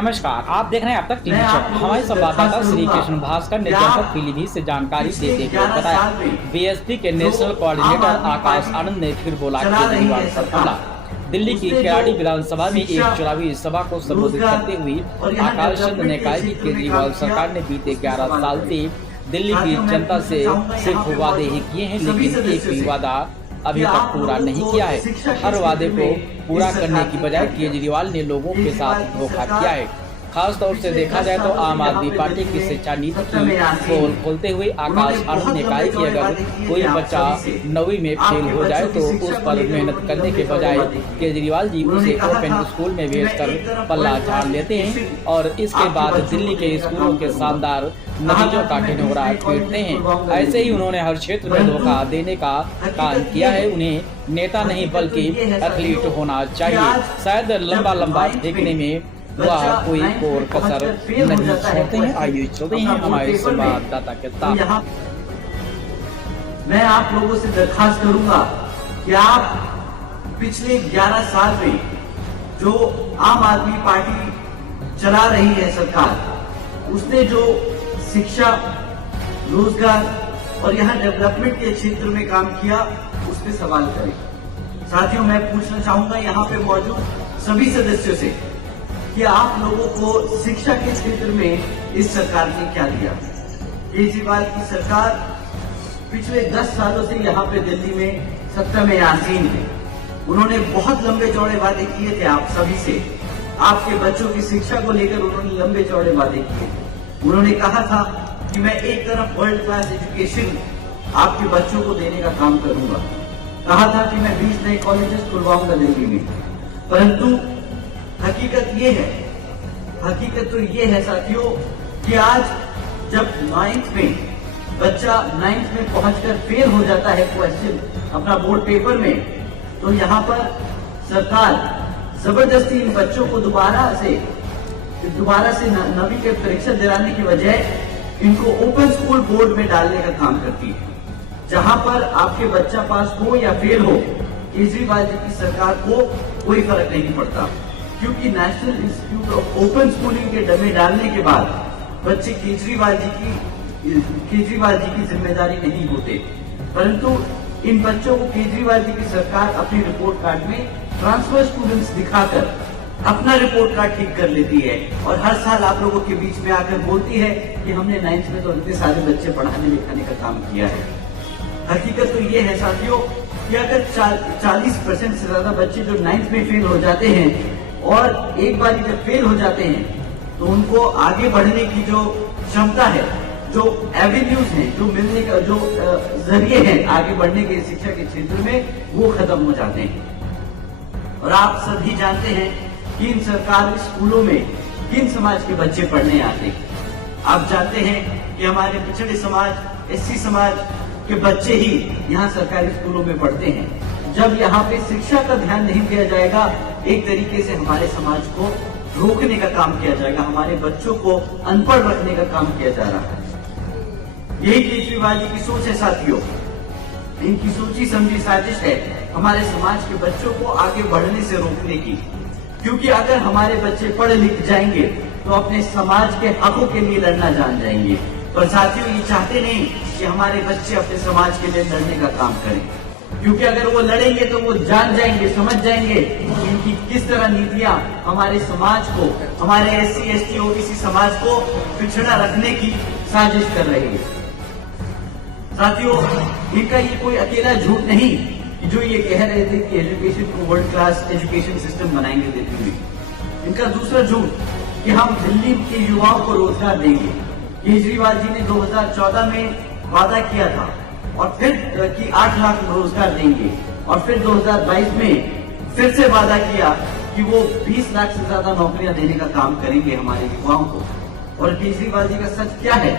नमस्कार, आप देख रहे हैं अब तक टीवी चैनल। हमारे संवाददाता श्री कृष्ण भास्कर ने जनपद पीलीभीत से जानकारी देते हुए बताया, बीएसपी के नेशनल कोऑर्डिनेटर आकाश आनंद ने फिर बोला केजरीवाल पर हमला। दिल्ली की खिलाड़ी विधानसभा में एक चुनावी सभा को संबोधित करते हुए आकाश चंद ने कहा कि केजरीवाल सरकार ने बीते 11 साल से दिल्ली की जनता से सिर्फ वादे ही किए हैं, लेकिन एक भी वादा अभी तक पूरा नहीं किया है। हर वादे को पूरा करने की बजाय केजरीवाल ने लोगों के साथ धोखा किया है। खास तौर से देखा जाए तो आम आदमी पार्टी की शिक्षा नीति की पोल खोलते हुए आकाश आनंद ने कहा कि अगर कोई बच्चा 9वीं में फेल हो जाए तो उस पर मेहनत करने के बजाय केजरीवाल जी उसे ओपन स्कूल में भेजकर पल्ला झाड़ लेते हैं और इसके बाद दिल्ली के स्कूलों के शानदार नतीजों का ढिढोरा पीटते हैं। ऐसे ही उन्होंने हर क्षेत्र में धोखा देने का काम किया है। उन्हें नेता नहीं बल्कि एथलीट होना चाहिए। शायद लंबा फेंकने में वह कोई और कसर नहीं छोड़ते हैं। आइए चलते हैं हमारे संवाददाता के साथ। मैं आप लोगों से दरखास्त करूंगा कि आप पिछले 11 साल में जो आम आदमी पार्टी चला रही है सरकार, उसने जो शिक्षा, रोजगार और यहाँ डेवलपमेंट के क्षेत्र में काम किया, उस पर सवाल करें। साथियों, मैं पूछना चाहूंगा यहाँ पे मौजूद सभी सदस्यों से कि आप लोगों को शिक्षा के क्षेत्र में इस सरकार ने क्या दिया। केजरीवाल की सरकार पिछले 10 सालों से यहाँ पे दिल्ली में सत्ता में आसीन है। उन्होंने बहुत लंबे चौड़े वादे किए थे आप सभी से। आपके बच्चों की शिक्षा को लेकर उन्होंने लंबे चौड़े वादे किए थे। उन्होंने कहा था कि मैं एक तरफ वर्ल्ड क्लास एजुकेशन आपके बच्चों को देने का काम करूंगा। कहा था कि मैं 20 नए कॉलेजेस खुलवाऊंगा दिल्ली में। परंतु हकीकत तो ये है साथियों कि आज जब 9th में बच्चा 9th में पहुंचकर फेल हो जाता है क्वेश्चन अपना बोर्ड पेपर में, तो यहाँ पर सरकार जबरदस्ती इन बच्चों को दोबारा से 9वीं के परीक्षा दिलाने की बजाय इनको ओपन स्कूल बोर्ड में डालने का काम करती है, जहां पर आपके बच्चा पास हो या फेल हो, केजरीवाल जी की सरकार को कोई फर्क नहीं पड़ता। क्योंकि national institute of open schooling के डमे डालने के बाद बच्चे केजरीवाल जी की जिम्मेदारी नहीं होते, परंतु इन बच्चों को केजरीवाल जी की सरकार अपनी रिपोर्ट कार्ड में ट्रांसफर स्टूडेंट्स दिखाकर अपना रिपोर्ट कार्ड ठीक कर लेती है और हर साल आप लोगों के बीच में आकर बोलती है कि हमने 9th में तो इतने सारे बच्चे पढ़ाने लिखाने का काम किया है। हकीकत तो ये है साथियों कि अगर 40% से ज्यादा बच्चे जो 9th में फेल हो जाते हैं और एक बार जब फेल हो जाते हैं तो उनको आगे बढ़ने की जो क्षमता है, जो एवेन्यूज हैं, जो मिलने का जो जरिए हैं आगे बढ़ने के शिक्षा के क्षेत्र में, वो खत्म हो जाते हैं। और आप सभी जानते हैं कि इन सरकारी स्कूलों में किन समाज के बच्चे पढ़ने आते हैं। आप जानते हैं कि हमारे पिछड़े समाज, SC समाज के बच्चे ही यहाँ सरकारी स्कूलों में पढ़ते हैं। जब यहाँ पे शिक्षा का ध्यान नहीं दिया जाएगा, एक तरीके से हमारे समाज को रोकने का काम किया जाएगा, हमारे बच्चों को अनपढ़ रखने का काम किया जा रहा है। यही केजरीवाल जी की सोच है साथियों। इनकी सोची समझी साजिश है हमारे समाज के बच्चों को आगे बढ़ने से रोकने की। क्योंकि अगर हमारे बच्चे पढ़ लिख जाएंगे तो अपने समाज के हकों के लिए लड़ना जान जाएंगे। पर साथियों, ये चाहते नहीं कि हमारे बच्चे अपने समाज के लिए लड़ने का काम करें, क्योंकि अगर वो लड़ेंगे तो वो जान जाएंगे, समझ जाएंगे कि इनकी किस तरह नीतियां हमारे समाज को, हमारे SC, ST, OBC समाज को पिछड़ा रखने की साजिश कर रही है। साथियों, इनका ये कोई अकेला झूठ नहीं कि जो ये कह रहे थे कि एजुकेशन को वर्ल्ड क्लास एजुकेशन सिस्टम बनाएंगे दिल्ली में। इनका दूसरा झूठ कि हम दिल्ली के युवाओं को रोजगार देंगे। केजरीवाल जी ने 2014 में वादा किया था और फिर कि 8 लाख रोजगार देंगे, और फिर 2022 में फिर से वादा किया कि वो 20 लाख से ज्यादा नौकरियां देने का काम करेंगे हमारे युवाओं को। और केजरीवाल जी का सच क्या है?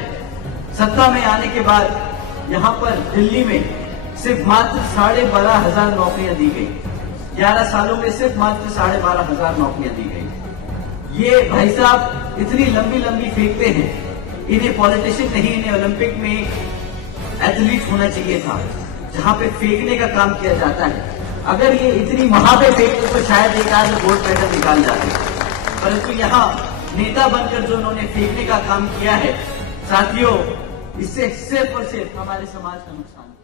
सत्ता में आने के बाद यहाँ पर दिल्ली में सिर्फ मात्र 12,500 नौकरियां दी गई। 11 सालों में सिर्फ मात्र 12,500 नौकरियां दी गई। ये भाई साहब इतनी लंबी फेंकते हैं। इन्हें पॉलिटिशियन नहीं, इन्हें ओलंपिक में एथलीट होना चाहिए था, जहां पे फेंकने का काम किया जाता है। अगर ये इतनी वहां पे फेंकते तो शायद एक आध गोल्ड मेडल निकाल जाते, परंतु यहाँ नेता बनकर जो उन्होंने फेंकने का काम किया है, साथियों, इससे सिर्फ और सिर्फ हमारे समाज का नुकसान है।